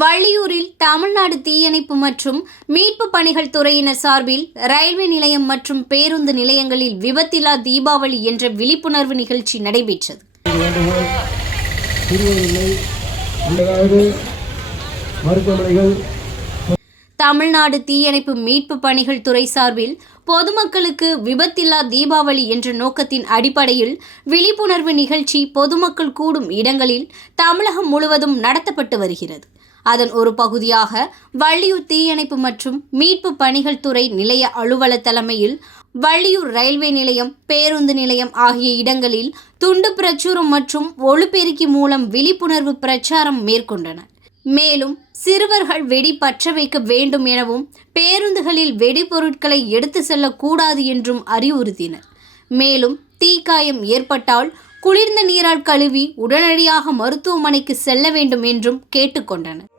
வள்ளியூரில் தமிழ்நாடு தீயணைப்பு மற்றும் மீட்பு பணிகள் துறையினர் சார்பில் ரயில்வே நிலையம் மற்றும் பேருந்து நிலையங்களில் விபத்தில்லா தீபாவளி என்ற விழிப்புணர்வு நிகழ்ச்சி நடைபெற்றது. மருத்துவமனைகள் தமிழ்நாடு தீயணைப்பு மீட்பு பணிகள் துறை சார்பில் பொதுமக்களுக்கு விபத்தில்லா தீபாவளி என்ற நோக்கத்தின் அடிப்படையில் விழிப்புணர்வு நிகழ்ச்சி பொதுமக்கள் கூடும் இடங்களில் தமிழகம் முழுவதும் நடத்தப்பட்டு வருகிறது. அதன் ஒரு பகுதியாக வள்ளியூர் தீயணைப்பு மற்றும் மீட்பு பணிகள் துறை நிலைய அலுவலர் தலைமையில் வள்ளியூர் ரயில்வே நிலையம் பேருந்து நிலையம் ஆகிய இடங்களில் துண்டு பிரச்சுரம் மற்றும் ஒழுப்பெருக்கி மூலம் விழிப்புணர்வு பிரச்சாரம் மேற்கொண்டனர். மேலும் சிறுவர்கள் வெடி பற்ற வைக்க வேண்டும் எனவும் பேருந்துகளில் வெடிபொருட்களை எடுத்து செல்லக்கூடாது என்றும் அறிவுறுத்தினர். மேலும் தீக்காயம் ஏற்பட்டால் குளிர்ந்த நீரால் கழுவி உடனடியாக மருத்துவமனைக்கு செல்ல வேண்டும் என்றும் கேட்டுக்கொண்டனர்.